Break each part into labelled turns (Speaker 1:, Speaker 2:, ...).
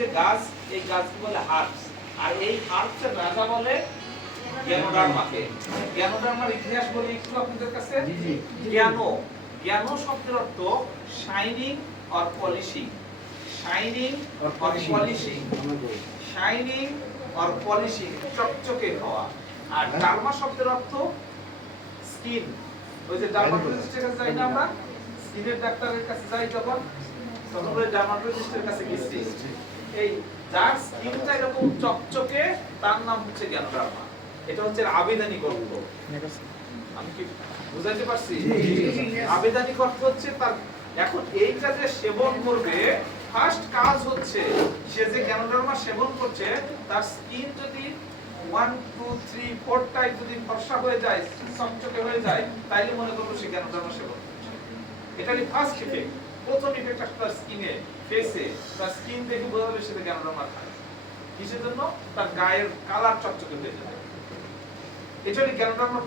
Speaker 1: যে গাছ এই গাছকে বলে হার্বস আর এই হার্বসের রাজা বলে ইতিহাস বলি একটু আপনাদের কাছে? জ্ঞান। জ্ঞান শব্দের অর্থ shining or polishing shining or polishing shining or polishing চকচকে হওয়া। আর ডার্মা শব্দের অর্থ স্কিন ওই যে ডার্মাটোলজিস্টের কাছে যাই না আমরা? স্কিনের ডাক্তারের কাছে যাই যখন? তখন ওই ডার্মাটোলজিস্টের কাছে গেছি। এই যার স্কিনটা এরকম চকচকে তার নাম হচ্ছে জ্ঞানোডার্মা এটা হচ্ছে আবেদনিক অর্থ আমি কি বুঝাইতে পারছি? আবেদনিক অর্থ হচ্ছে তার এখন এইটা যে সেবন করবে ফার্স্ট কাজ হচ্ছে সে যে জ্ঞানোডার্মা সেবন করছে তার স্কিন যদি one two three four type যদি ফর্সা হয়ে যায় চকচকে হয়ে যায় তাইলে মনে করব সে জ্ঞানোডার্মা সেবন করছে। এটারই ফার্স্ট ইফেক্ট প্রথম ইফেক্ট তার স্কিনে। ফেসে তার স্কিন দেখে বোঝা যাবে সে জ্ঞানোডার্মা খায় কিসের জন্য? তার গায়ের কালার চকচকে হয়ে যাবে। এটারই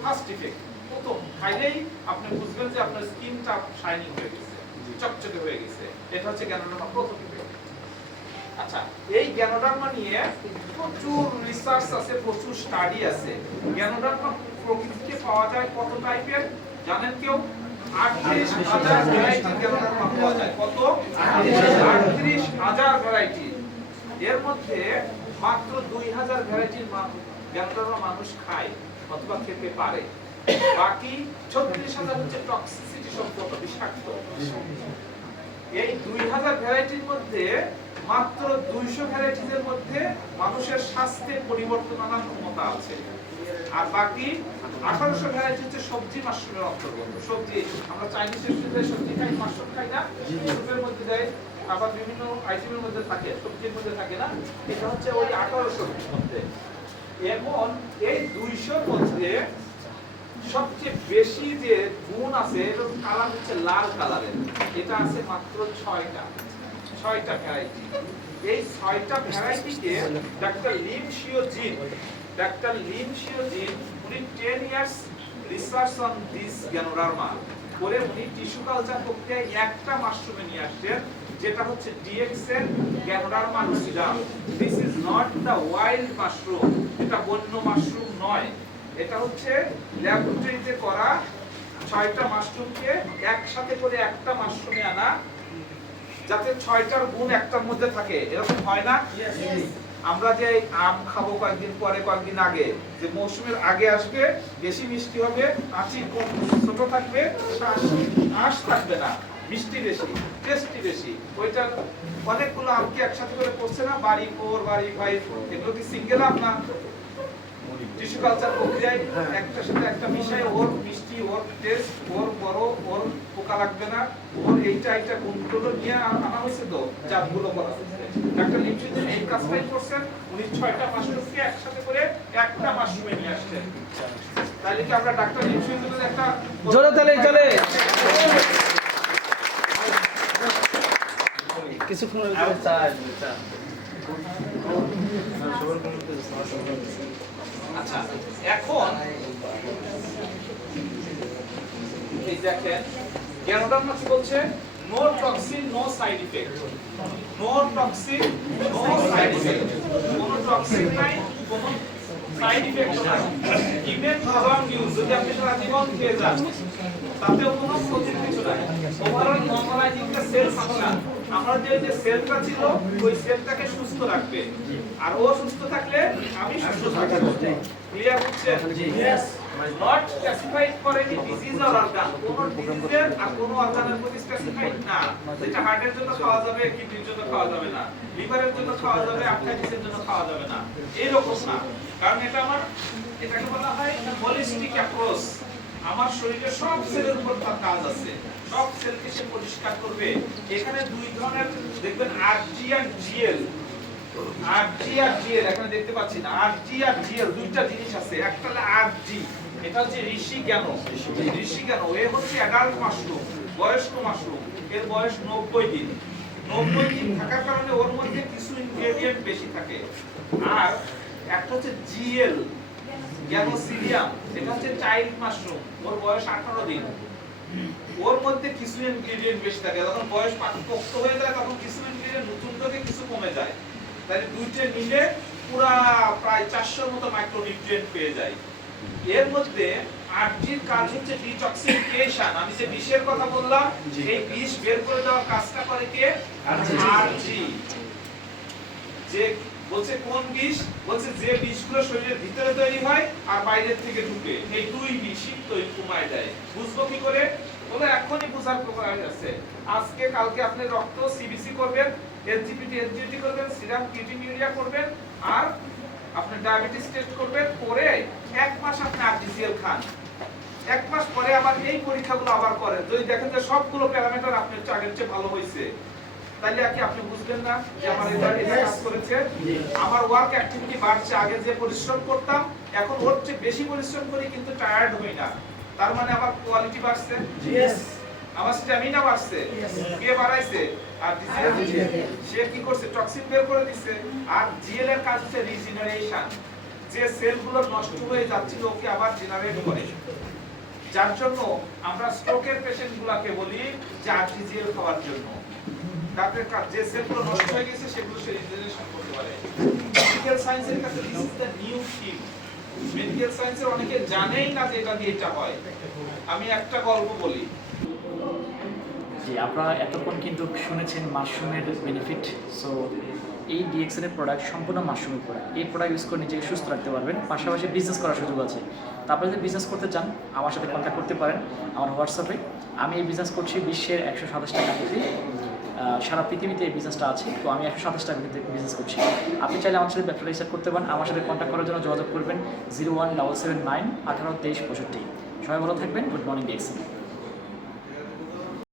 Speaker 1: ফার্স্ট ইফেক্ট প্রথম খাইলেই আপনি বুঝবেন যে আপনার স্কিনটা শাইনিং হয়ে গেছে চকচকে হয়ে গেছে। এটা হচ্ছে প্রথম ইফেক্ট আচ্ছা এই জ্ঞানোডার্মা নিয়ে প্রচুর রিসার্চ আছে প্রচুর স্টাডি আছে। জ্ঞানোডার্মা প্রকৃতিতে পাওয়া যায় কত টাইপের জানেন কেউ? এর মধ্যে মাত্র দুই হাজার ভ্যারাইটির মানুষ খায় অথবা খেতে পারে। বাকি ছত্রিশ হাজার হচ্ছে টক্সিসিটি সম্পর্ক, বিষাক্ত। এই দুই হাজার ভ্যারাইটির মধ্যে মাত্র দুইশো ভ্যারাইটিজের মধ্যে মানুষের স্বাস্থ্যে পরিবর্তন আনার ক্ষমতা আছে। আর বাকি আঠারোশো ভ্যারাইটি হচ্ছে সবজি মাশরুমের অন্তর্গত। সবজি আমরা চাইনিজের মধ্যে সবজি খাই মাশরুম খাই না স্যুপের মধ্যে দেয় আবার বিভিন্ন আইটেমের মধ্যে থাকে সবজির মধ্যে থাকে না এটা হচ্ছে ওই আঠারোশোর মধ্যে। এখন এই দুইশোর মধ্যে সবচেয়ে বেশি যে গুণ আছে এর কালার হচ্ছে লাল কালারের। এটা আছে মাত্র ছয়টা ছয়টা ভ্যারাইটি। এই ছয়টা ভ্যারাইটিকে doctor Lim Siew Jin doctor Lim Siew Jin উনি 10 years research on this ganoderma করে উনি টিস্যু কালচার প্রক্রিয়ায় একটা মাশরুমে নিয়ে আসছেন, যেটা হচ্ছে DXL ganoderma lucidum this is not the wild mushroom এটা বন্য মাশরুম নয়। এটা হচ্ছে ল্যাবরেটরিতে করা ছয়টা মাশরুমকে একসাথে করে একটা মাশরুমে আনা, যাতে ছয়টার গুণ একটার মধ্যে থাকে। এরকম হয় না? আমরা যে আম খাব কয়েকদিন পরে, কয়েকদিন আগে, যে মৌসুমের আগে আসবে, বেশি মিষ্টি হবে, আঁচি কম ছোট থাকবে আঁশ থাকবে না, মিষ্টি বেশি টেস্টি বেশি। ওইটার অনেকগুলো আমকে একসাথে করে পড়ছে না, বাড়ি ফোর বাড়ি ফাইভ এগুলো কি সিঙ্গেল আম না? টিস্যু কালচার প্রক্রিয়ায় একটার সাথে একটা মিশায়, ওর মিষ্টি, ওর টেস্ট ওর বড়, ওর পোকা লাগবে না, ওর এইটা এইটা গুণগুলো নিয়ে আনা হয়েছে তো, জাতগুলো হয়েছে। ডাক্তার লিপসিন এই কাজটাই করছেন, উনি ছয়টা মাশরুমকে একসাথে করে একটা মাশরুমে নিয়ে আসছেন। তাহলে কি আমরা ডাক্তার লিপসিন একটা
Speaker 2: জোরে তালে চলে কিছুক্ষণের ভিতরে চা চা
Speaker 1: আচ্ছা side effect no toxin no side কোনো যদি আপনি সারা জীবন খেয়ে যান কোনো ক্ষতির কিছু নাই। Overall normalizing the cell function আমার যে সেলটা ছিল, ওই সেলটাকে সুস্থ রাখবে। আর ও সুস্থ থাকলে আমি সুস্থ থাকব। ক্লিয়ার হচ্ছে? Not specified for any disease or organ কোন ডিজিজের আর কোন অর্গানের প্রতি স্পেসিফাইড না। যেটা হার্টের জন্য খাওয়া যাবে কিডনির জন্য খাওয়া যাবে না। লিভারের জন্য খাওয়া যাবে আর্থাইটিসের জন্য খাওয়া যাবে না। এরকম না। কারণ এটা আমার এটাকে বলা হয় হোলিস্টিক অ্যাপ্রোচ আমার শরীরে সব সেলের উপর তার কাজ আছে। সব সেলকে সে পরিষ্কার করবে। এখানে দুই ধরনের দেখবেন আরজি আর জিএল আর একটা হচ্ছে ঋষি জ্ঞান। ঋষি কিছু ইনগ্রেডিয়েন্ট বেশি থাকে। এটা হচ্ছে চাইল্ড মাশরুম ওর বয়স 18 দিন। ওর মধ্যে কিছু ইনগ্রেডিয়েন্ট বেশি থাকে। যখন বয়স পাক- হয়ে যায়, তখন কিছু ইনগ্রেডিয়েন্ট নতুন থেকে কিছু কমে যায় তাহলে দুইটা মিলে পুরা প্রায় চারশোর মতো মাইক্রোনিউট্রিয়েন্ট পেয়ে যায়। এর মধ্যে আরজির কাজ হচ্ছে ডিটক্সিফিকেশন আমি যে বিষের কথা বললাম এই বিষ বের করে দেওয়ার কাজটা করে কে? আরজি। যে বলছে কোন বিষ? বলছে যে বিষগুলো শরীরের ভিতরে তৈরি হয় আর বাইরের থেকে ঢুকে। এই দুই বিষই তৈরি কমায় দেয়। বুঝব কি করে? বলে এখনই বুঝার প্রকার আছে। আজকে কালকে আপনি রক্ত সিবিসি করবেন এসজিপিটি এসজিটি করবেন সিরাম কিউটিনিউরিয়া করবেন আর আপনি ডায়াবেটিস টেস্ট করবেন করে এক মাস আপনি আরটিসিএল খান। এক মাস পরে আবার এই পরীক্ষাগুলো আবার করেন। যদি দেখেন যে সবগুলো প্যারামিটার আপনার আগের চেয়ে ভালো হয়েছে তাহলে কি আপনি বুঝবেন না যে আমার এটা কাজ করেছে। আমার ওয়ার্ক অ্যাক্টিভিটি বাড়ছে আগে যে পরিশ্রম করতাম এখন ওর চেয়ে বেশি পরিশ্রম করি কিন্তু টায়ার্ড হই না। তার মানে আমার কোয়ালিটি বাড়ছে। আমার স্ট্যামিনা বাড়ছে। কে বাড়াইছে। আর সে কি করছে? টক্সিন বের করে দিছে। আর জিএল এর কাজ হচ্ছে রিজেনারেশন যে সেলগুলো নষ্ট হয়ে যাচ্ছিল ওকে আবার জেনারেট করে। যার জন্য আমরা স্ট্রোকের পেশেন্ট গুলাকে বলি যে আরটিজিএল খাওয়ার জন্য। যে সেলগুলো নষ্ট হয়ে গেছে সেগুলো সে রিজেনারেশন করতে পারে। মেডিকেল সায়েন্সের কাছে this is the new medical সায়েন্সের অনেকে জানেই না যে এটা দিয়ে এটা হয়। আমি একটা গল্প বলি।
Speaker 3: জি আপনারা এতক্ষণ কিন্তু শুনেছেন মাশরুমের বেনিফিট সো এই ডিএক্সএল এর প্রোডাক্ট সম্পূর্ণ মাশরুমের প্রোডাক্ট এই প্রোডাক্ট ইউজ করে নিজেকে সুস্থ রাখতে পারবেন। পাশাপাশি বিজনেস করার সুযোগ আছে। তারপরে যদি বিজনেস করতে চান আমার সাথে কন্ট্যাক্ট করতে পারেন আমার হোয়াটসঅ্যাপে আমি এই বিজনেস করছি বিশ্বের একশো সাতাশটা কান্ট্রিতে আহ, সারা পৃথিবীতে এই বিজনেসটা আছে। তো আমি একশো সাতাশটা বিজনেস করছি। আপনি চাইলে আমার সাথে ব্যবসাটা রিসার্চ করতে পারেন। আমার সাথে কন্ট্যাক্ট করার জন্য যোগাযোগ করবেন। Zero one double seven nine আঠারো তেইশ পঁয়ষট্টি। সবাই ভালো থাকবেন। Good morning DXL